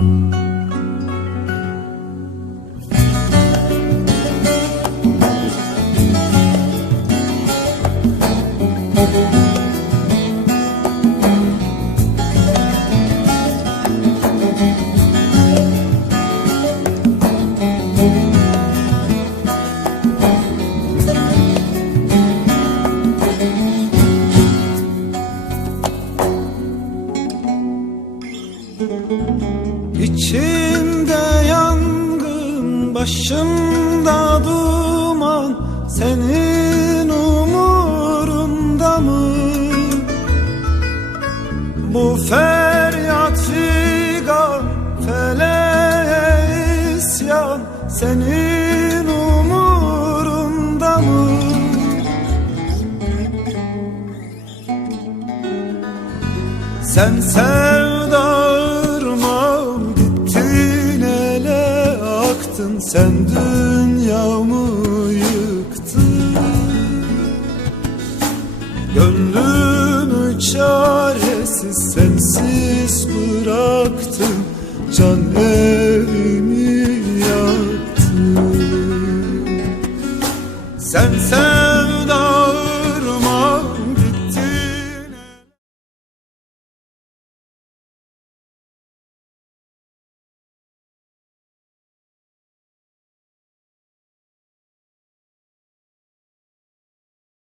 Müzik İçimde yangın, başımda duman Senin umurunda mı? Bu feryat figan, feleğe isyan Senin umurunda mı? Sen sevdarmam yaktın sen dünyamı yıktın Gönlümü çaresiz sensiz bıraktın Can evimi yaktın Sen sen